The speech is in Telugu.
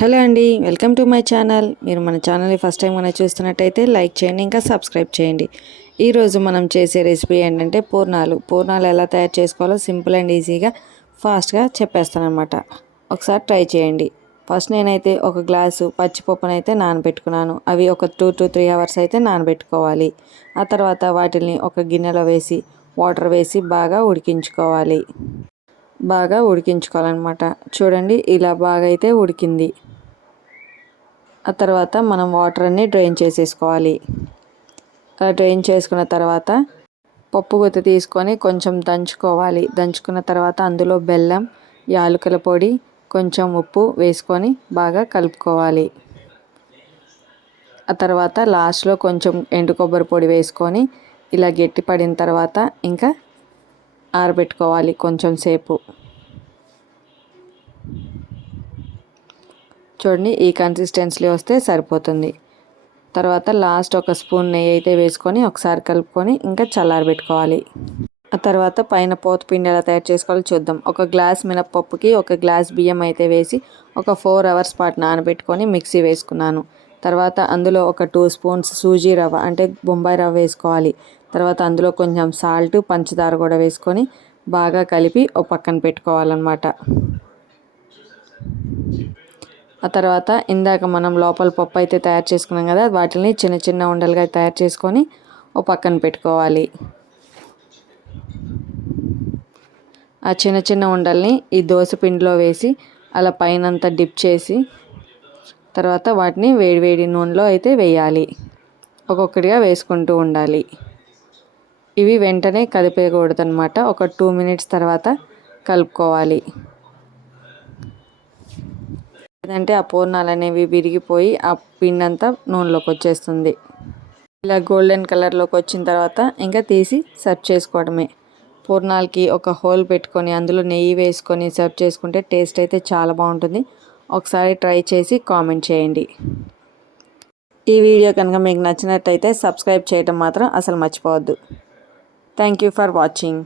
హలో అండి, వెల్కమ్ టు మై ఛానల్. మీరు మన ఛానల్ని ఫస్ట్ టైం కనుక చూస్తున్నట్టయితే లైక్ చేయండి, ఇంకా సబ్స్క్రైబ్ చేయండి. ఈరోజు మనం చేసే రెసిపీ ఏంటంటే పూర్ణాలు ఎలా తయారు చేసుకోవాలో సింపుల్ అండ్ ఈజీగా ఫాస్ట్గా చెప్పేస్తానమాట. ఒకసారి ట్రై చేయండి. ఫస్ట్ నేనైతే ఒక గ్లాసు పచ్చిపప్పునైతే నానబెట్టుకున్నాను. అవి ఒక 2 to 3 అవర్స్ అయితే నానబెట్టుకోవాలి. ఆ తర్వాత వాటిని ఒక గిన్నెలో వేసి వాటర్ వేసి బాగా ఉడికించుకోవాలన్నమాట. చూడండి, ఇలా బాగా అయితే ఉడికింది. ఆ తర్వాత మనం వాటర్ అన్నీ డ్రైన్ చేసేసుకోవాలి. అలా డ్రైన్ చేసుకున్న తర్వాత పప్పు గుత్తి తీసుకొని కొంచెం దంచుకున్న తర్వాత అందులో బెల్లం, యాలకుల పొడి, కొంచెం ఉప్పు వేసుకొని బాగా కలుపుకోవాలి. ఆ తర్వాత లాస్ట్లో కొంచెం ఎండు కొబ్బరి పొడి వేసుకొని ఇలా గట్టి పడిన తర్వాత ఇంకా ఆరబెట్టుకోవాలి కొంచెం సేపు. చూడండి, ఈ కన్సిస్టెన్సీలో వస్తే సరిపోతుంది. తర్వాత లాస్ట్ ఒక స్పూన్ నెయ్యి అయితే వేసుకొని ఒకసారి కలుపుకొని ఇంకా చల్లారబెట్టుకోవాలి. ఆ తర్వాత పైన పోతపిండి ఎలా తయారు చేసుకోవాలో చూద్దాం. ఒక గ్లాస్ మినపప్పుకి ఒక గ్లాస్ బియ్యం అయితే వేసి ఒక 4 అవర్స్ పాటు నానబెట్టుకొని మిక్సీ వేసుకున్నాను. తర్వాత అందులో ఒక 2 స్పూన్స్ సూజీ రవ్వ అంటే బొంబాయి రవ్వ వేసుకోవాలి. తర్వాత అందులో కొంచెం సాల్ట్, పంచదార కూడా వేసుకొని బాగా కలిపి ఒక పక్కన పెట్టుకోవాలన్నమాట. ఆ తర్వాత ఇందాక మనం లోపల పప్పు అయితే తయారు చేసుకున్నాం కదా, వాటిని చిన్న చిన్న ఉండలుగా తయారు చేసుకొని ఒక పక్కన పెట్టుకోవాలి. ఆ చిన్న చిన్న ఉండల్ని ఈ దోశ పిండిలో వేసి అలా పైనంతా డిప్ చేసి తర్వాత వాటిని వేడివేడి నూనెలో అయితే వేయాలి. ఒక్కొక్కటిగా వేసుకుంటూ ఉండాలి. ఇవి వెంటనే కలిపేయకూడదు అనమాట. ఒక 2 మినిట్స్ తర్వాత కలుపుకోవాలి. లేదంటే ఆ పూర్ణాలు అనేవి విరిగిపోయి ఆ పిండి అంతా నూనెలోకి వచ్చేస్తుంది. ఇలా గోల్డెన్ కలర్లోకి వచ్చిన తర్వాత ఇంకా తీసి సర్వ్ చేసుకోవడమే. పూర్ణాలకి ఒక హోల్ పెట్టుకొని అందులో నెయ్యి వేసుకొని సర్వ్ చేసుకుంటే టేస్ట్ అయితే చాలా బాగుంటుంది. ఒకసారి ట్రై చేసి కామెంట్ చేయండి. ఈ వీడియో కనుక మీకు నచ్చినట్టయితే సబ్స్క్రైబ్ చేయడం మాత్రం అసలు మర్చిపోవద్దు. Thank you for watching.